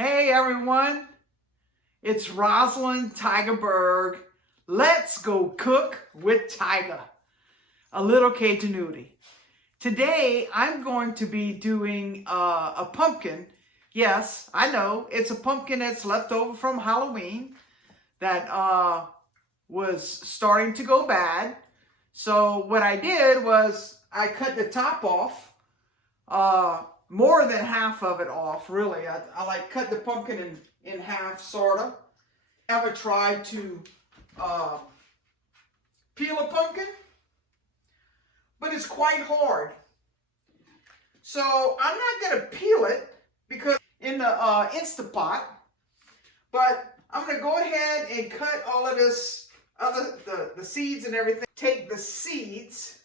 Hey everyone, it's Rosalind Tigerberg. Let's go cook with Tiger, a little Cajunity. Today I'm going to be doing a pumpkin. Yes, I know it's a pumpkin that's left over from Halloween that was starting to go bad. So what I did was I cut the top off. More than half of it off, really. I like cut the pumpkin in half, sort of. Ever tried to peel a pumpkin? But it's quite hard. So I'm not going to peel it because in the Instant Pot, but I'm going to go ahead and cut all of this, the seeds and everything. Take the seeds.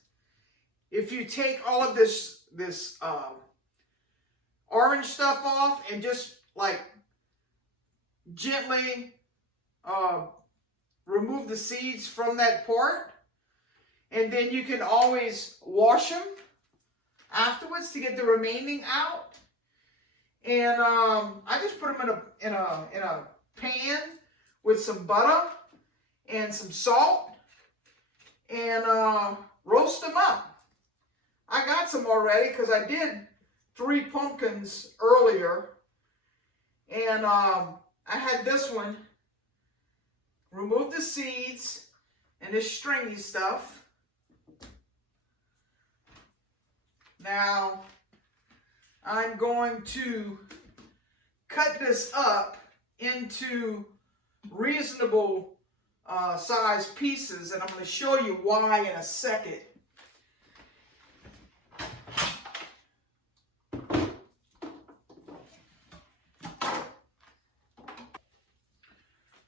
If you take all of this orange stuff off and just like gently remove the seeds from that part, and then you can always wash them afterwards to get the remaining out. And I just put them in a pan with some butter and some salt and roast them up. I got some already because I did 3 pumpkins earlier, and I had this one. Remove the seeds and this stringy stuff. Now I'm going to cut this up into reasonable size pieces, and I'm going to show you why in a second.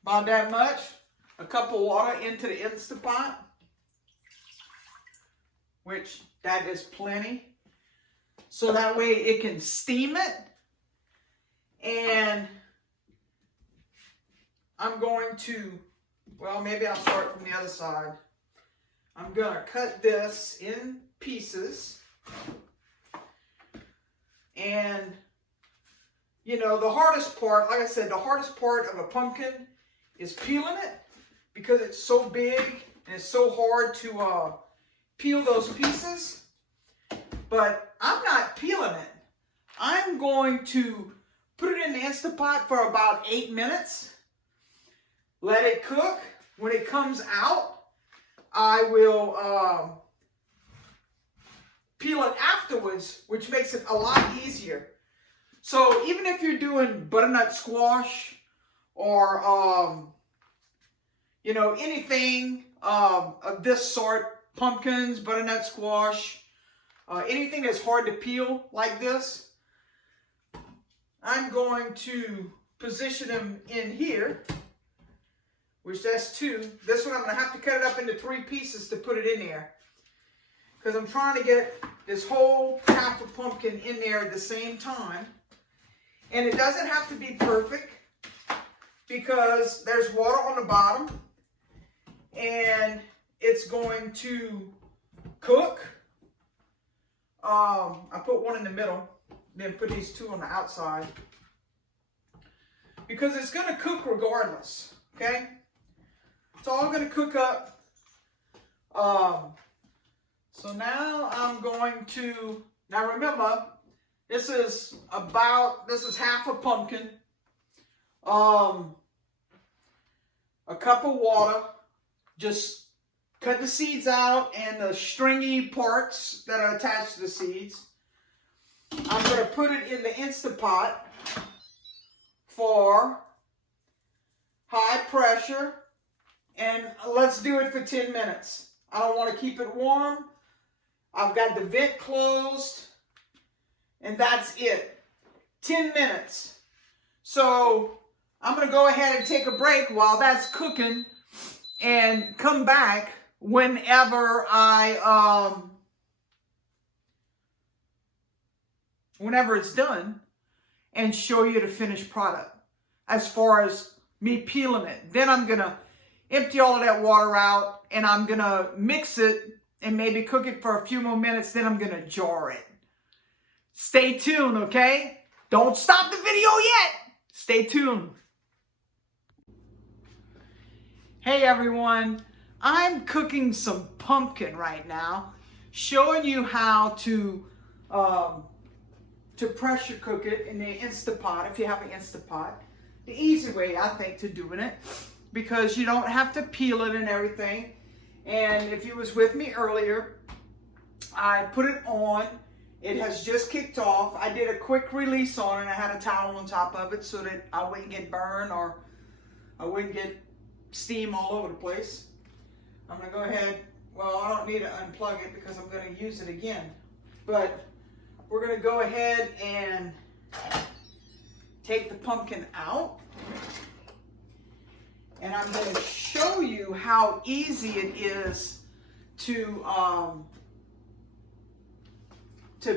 About that much. A cup of water into the Instant Pot, which that is plenty. So that way it can steam it. And I'm going to, well, maybe I'll start from the other side. I'm going to cut this in pieces. And, you know, the hardest part, like I said, the hardest part of a pumpkin is peeling it, because it's so big and it's so hard to peel those pieces. But I'm not peeling it. I'm going to put it in the Instant Pot for about 8 minutes. Let it cook. When it comes out, I will peel it afterwards, which makes it a lot easier. So even if you're doing butternut squash or you know, anything of this sort, pumpkins, butternut squash, anything that's hard to peel like this, I'm going to position them in here, which that's 2. This one I'm going to have to cut it up into 3 pieces to put it in there, because I'm trying to get this whole half a pumpkin in there at the same time. And it doesn't have to be perfect, because there's water on the bottom, and it's going to cook. I put one in the middle, then put these 2 on the outside, because it's going to cook regardless, okay? It's all going to cook up. So now I'm going to, now remember, this is half a pumpkin. A cup of water. Just cut the seeds out and the stringy parts that are attached to the seeds. I'm going to put it in the Instant Pot for high pressure, and let's do it for 10 minutes. I don't want to keep it warm. I've got the vent closed, and that's it. 10 minutes. So I'm going to go ahead and take a break while that's cooking and come back whenever whenever it's done, and show you the finished product as far as me peeling it. Then I'm going to empty all of that water out, and I'm going to mix it and maybe cook it for a few more minutes. Then I'm going to jar it. Stay tuned, okay? Don't stop the video yet. Stay tuned. Hey everyone, I'm cooking some pumpkin right now, showing you how to pressure cook it in the Instapot, if you have an Instapot. The easy way, I think, to doing it, because you don't have to peel it and everything. And if you was with me earlier, I put it on. It has just kicked off. I did a quick release on it. I had a towel on top of it so that I wouldn't get burned or I wouldn't get steam all over the place. I'm going to go ahead. Well, I don't need to unplug it because I'm going to use it again. But we're going to go ahead and take the pumpkin out. And I'm going to show you how easy it is to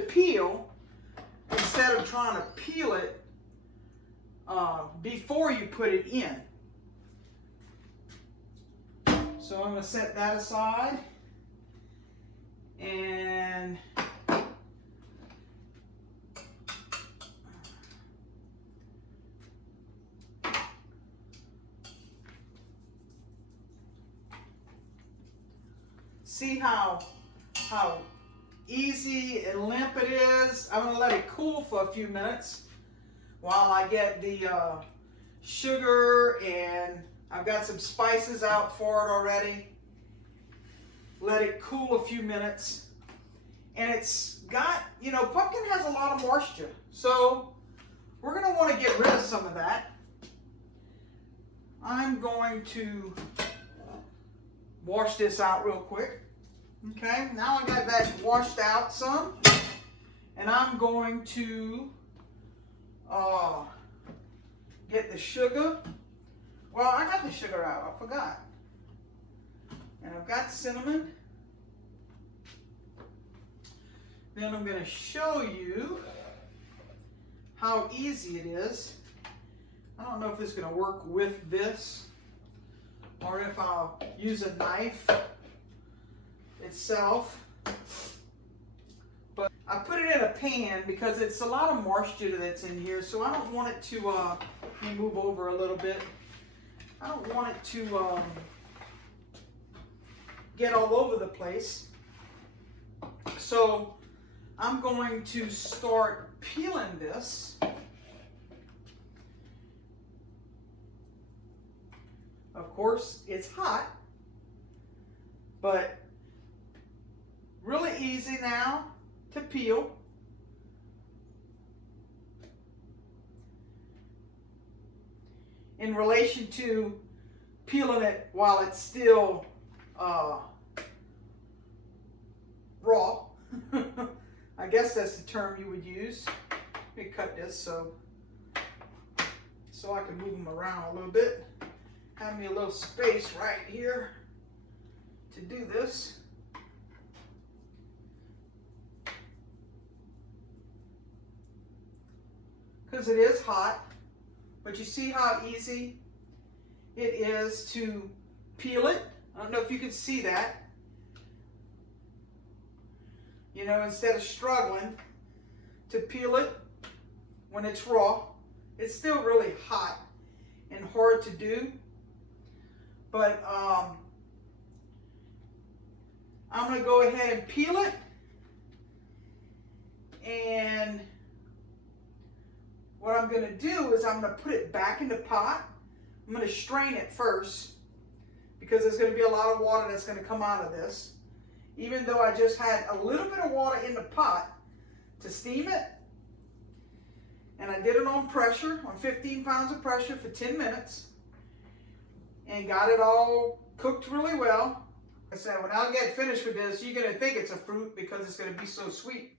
peel, instead of trying to peel it before you put it in. So I'm going to set that aside, and see how easy and limp it is. I'm going to let it cool for a few minutes while I get the sugar, and I've got some spices out for it already. Let it cool a few minutes. And it's got, you know, pumpkin has a lot of moisture, so we're going to want to get rid of some of that. I'm going to wash this out real quick. Okay, now I got that washed out some, and I'm going to get the sugar. Well, I got the sugar out, I forgot. And I've got cinnamon. Then I'm going to show you how easy it is. I don't know if it's going to work with this or if I'll use a knife itself, but I put it in a pan because it's a lot of moisture that's in here, so I don't want it to let me move over a little bit. I don't want it to get all over the place, so I'm going to start peeling this. Of course, it's hot, but really easy now to peel. In relation to peeling it while it's still raw. I guess that's the term you would use. Let me cut this so I can move them around a little bit. Have me a little space right here to do this. Because it is hot, but you see how easy it is to peel it. I don't know if you can see that. You know, instead of struggling to peel it when it's raw, it's still really hot and hard to do. But I'm going to go ahead and peel it, and what I'm going to do is I'm going to put it back in the pot. I'm going to strain it first because there's going to be a lot of water that's going to come out of this. Even though I just had a little bit of water in the pot to steam it. And I did it on pressure, on 15 pounds of pressure for 10 minutes. And got it all cooked really well. I said, when I get finished with this, you're going to think it's a fruit because it's going to be so sweet.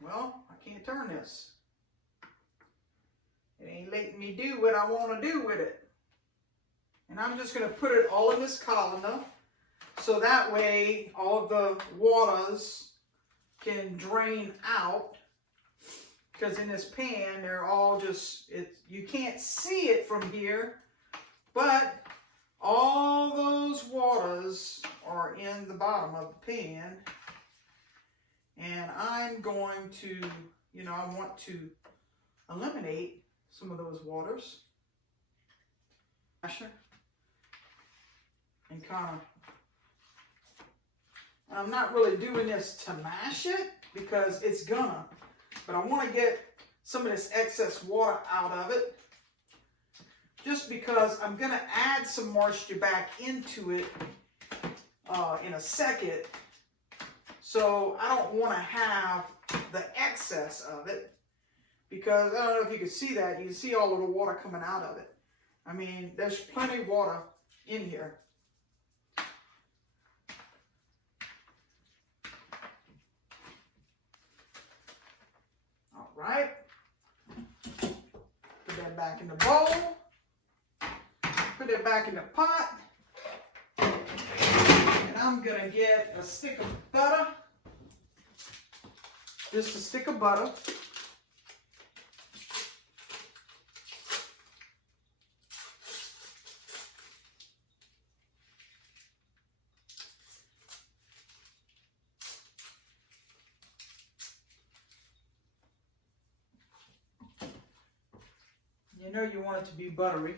Well, I can't turn this. It ain't letting me do what I want to do with it. And I'm just going to put it all in this colander, so that way all of the waters can drain out. Because in this pan, they're all just, you can't see it from here, but all those waters are in the bottom of the pan. And I'm going to, you know, I want to eliminate some of those waters. And kind of, and I'm not really doing this to mash it because it's gonna, but I want to get some of this excess water out of it just because I'm gonna add some moisture back into it in a second. So I don't want to have the excess of it because I don't know if you can see that. You can see all of the water coming out of it. I mean, there's plenty of water in here. All right. Put that back in the bowl. Put it back in the pot. And I'm going to get a stick of butter. Just a stick of butter. You know you want it to be buttery.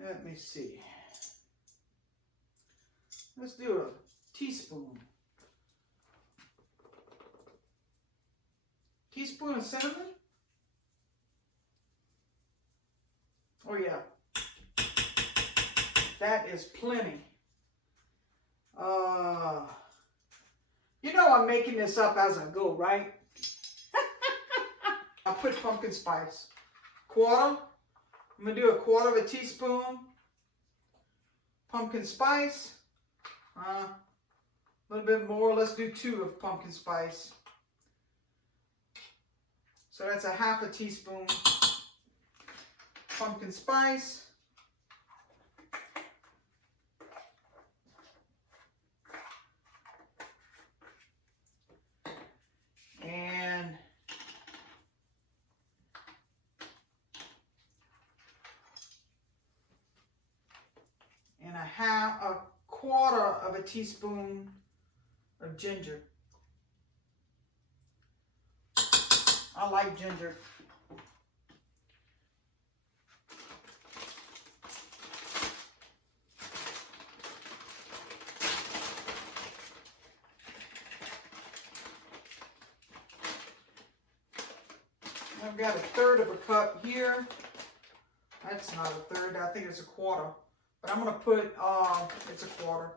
Let me see. Let's do a teaspoon. Teaspoon of cinnamon. Oh yeah. That is plenty. You know I'm making this up as I go, right? I'll put pumpkin spice. Quarter. I'm going to do a quarter of a teaspoon pumpkin spice. A little bit more. Let's do 2 of pumpkin spice. So that's a half a teaspoon pumpkin spice. And a quarter of a teaspoon of ginger. I like ginger. I've got a third of a cup here. That's not a third, I think it's a quarter. But I'm going to put, it's a quarter.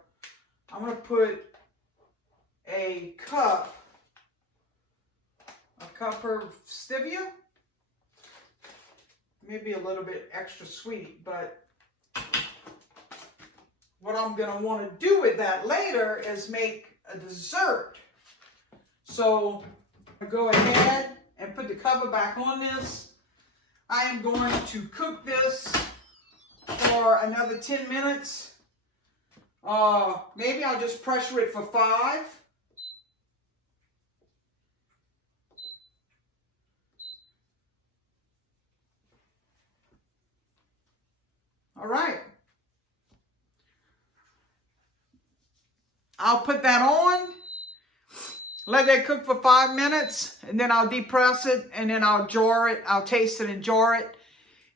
I'm going to put a cup of stevia. Maybe a little bit extra sweet, but what I'm going to want to do with that later is make a dessert. So I'm going to go ahead and put the cover back on this. I am going to cook this for another 10 minutes. Maybe I'll just pressure it for 5. All right. I'll put that on, let that cook for 5 minutes, and then I'll depress it, and then I'll jar it. I'll taste it and jar it,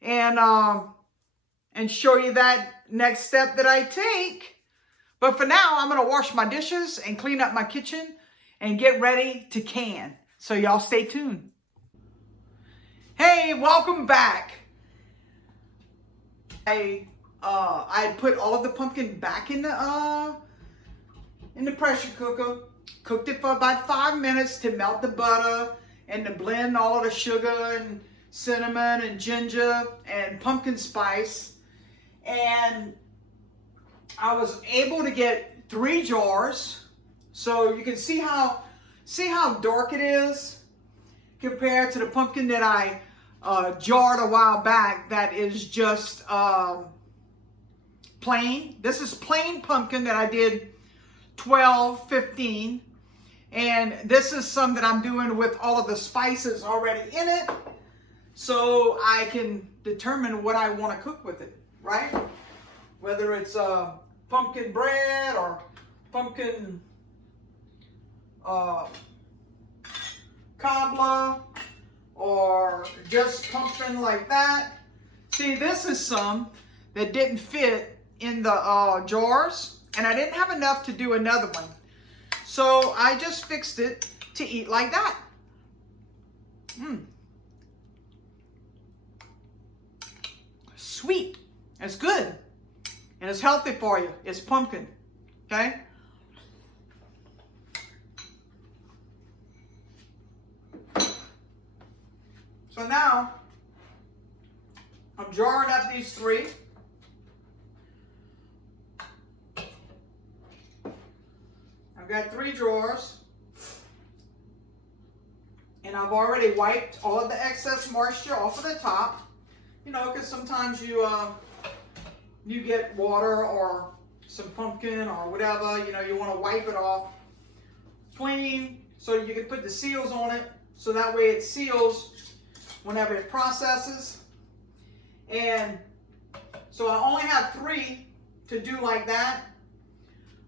and show you that next step that I take. But for now, I'm going to wash my dishes and clean up my kitchen and get ready to can. So y'all stay tuned. Hey, welcome back. I put all of the pumpkin back in the pressure cooker. Cooked it for about 5 minutes to melt the butter and to blend all of the sugar and cinnamon and ginger and pumpkin spice. And I was able to get 3 jars. So you can see how dark it is compared to the pumpkin that I jarred a while back that is just plain. This is plain pumpkin that I did 12, 15. And this is some that I'm doing with all of the spices already in it, so I can determine what I want to cook with it, right? Whether it's pumpkin bread or pumpkin cobbler or just pumpkin like that. See, this is some that didn't fit in the jars, and I didn't have enough to do another one. So I just fixed it to eat like that. Sweet. It's good. And it's healthy for you. It's pumpkin. Okay? So now, I'm jarring up these three. I've got 3 drawers, and I've already wiped all of the excess moisture off of the top. You know, because sometimes you get water or some pumpkin or whatever. You know, you want to wipe it off clean so you can put the seals on it, so that way it seals whenever it processes. And so I only have 3 to do like that.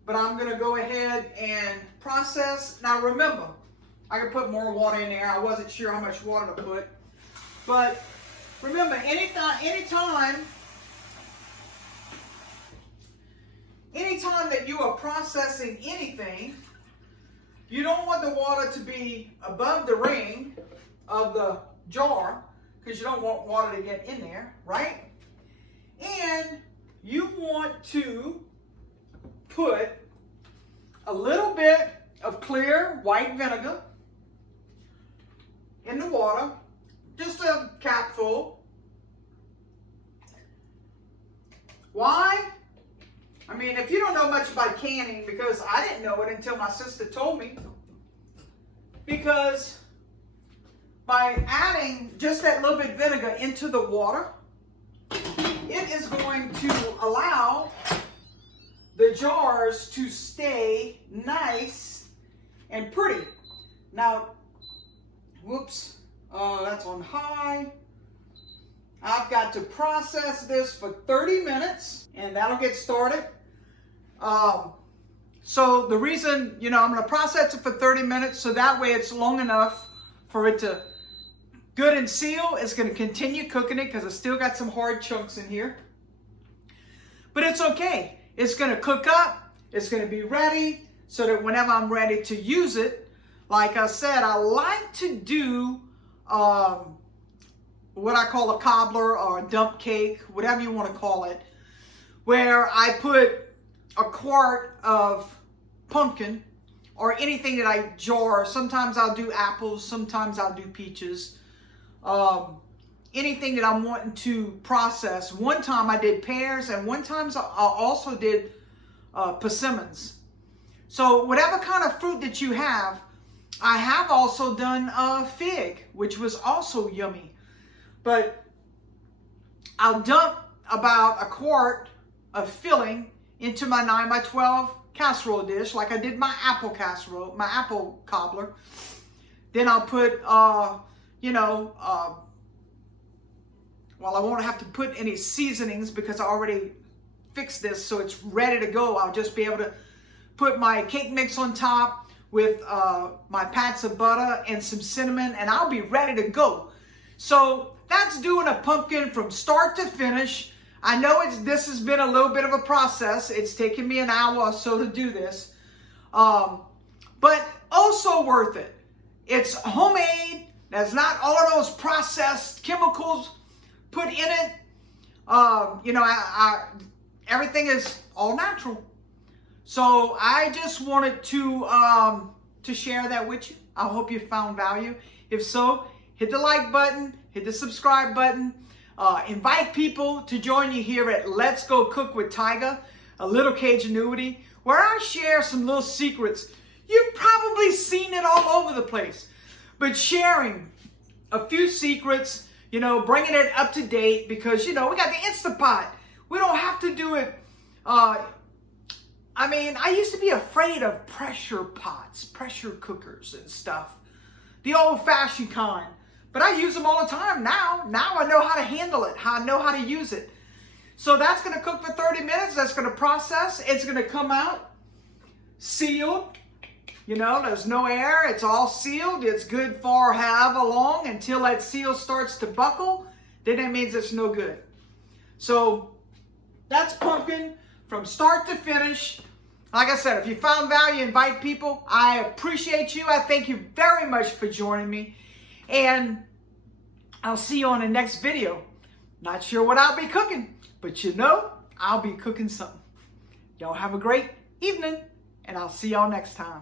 But I'm going to go ahead and process. Now remember, I could put more water in there. I wasn't sure how much water to put. But remember, anytime that you are processing anything, you don't want the water to be above the ring of the jar, because you don't want water to get in there, right? And you want to put a little bit of clear white vinegar in the water, just a capful. Why? I mean, if you don't know much about canning, because I didn't know it until my sister told me, because by adding just that little bit of vinegar into the water, it is going to allow the jars to stay nice and pretty. Now, whoops, that's on high. I've got to process this for 30 minutes, and that'll get started. So the reason, you know, I'm going to process it for 30 minutes, so that way it's long enough for it to good and seal. It's going to continue cooking it because it's still got some hard chunks in here. But it's okay. It's going to cook up. It's going to be ready so that whenever I'm ready to use it, like I said, I like to do what I call a cobbler or a dump cake, whatever you want to call it, where I put a quart of pumpkin or anything that I jar. Sometimes I'll do apples, sometimes I'll do peaches. Anything that I'm wanting to process. One time I did pears, and one time I also did persimmons. So whatever kind of fruit that you have, I have also done fig, which was also yummy. But I'll dump about a quart of filling into my 9x12 casserole dish, like I did my apple casserole, my apple cobbler. Then I'll put, well, I won't have to put any seasonings because I already fixed this, so it's ready to go. I'll just be able to put my cake mix on top with my pats of butter and some cinnamon, and I'll be ready to go. So that's doing a pumpkin from start to finish. I know this has been a little bit of a process. It's taken me an hour or so to do this, but also worth it. It's homemade. There's not all of those processed chemicals put in it. Everything is all natural. So I just wanted to share that with you. I hope you found value. If so, hit the like button, hit the subscribe button. Invite people to join you here at Let's Go Cook with Tiger, a little Cajunity, where I share some little secrets. You've probably seen it all over the place, but sharing a few secrets, bringing it up to date, because, we got the Instapot. We don't have to do it I mean, I used to be afraid of pressure pots, pressure cookers and stuff. The old-fashioned kind. But I use them all the time now. Now I know how to handle it, I know how to use it. So that's going to cook for 30 minutes. That's going to process. It's going to come out sealed. You know, there's no air. It's all sealed. It's good for however long until that seal starts to buckle. Then that means it's no good. So that's pumpkin from start to finish. Like I said, if you found value, invite people. I appreciate you. I thank you very much for joining me. And I'll see you on the next video. Not sure what I'll be cooking, but you know I'll be cooking something. Y'all have a great evening, and I'll see y'all next time.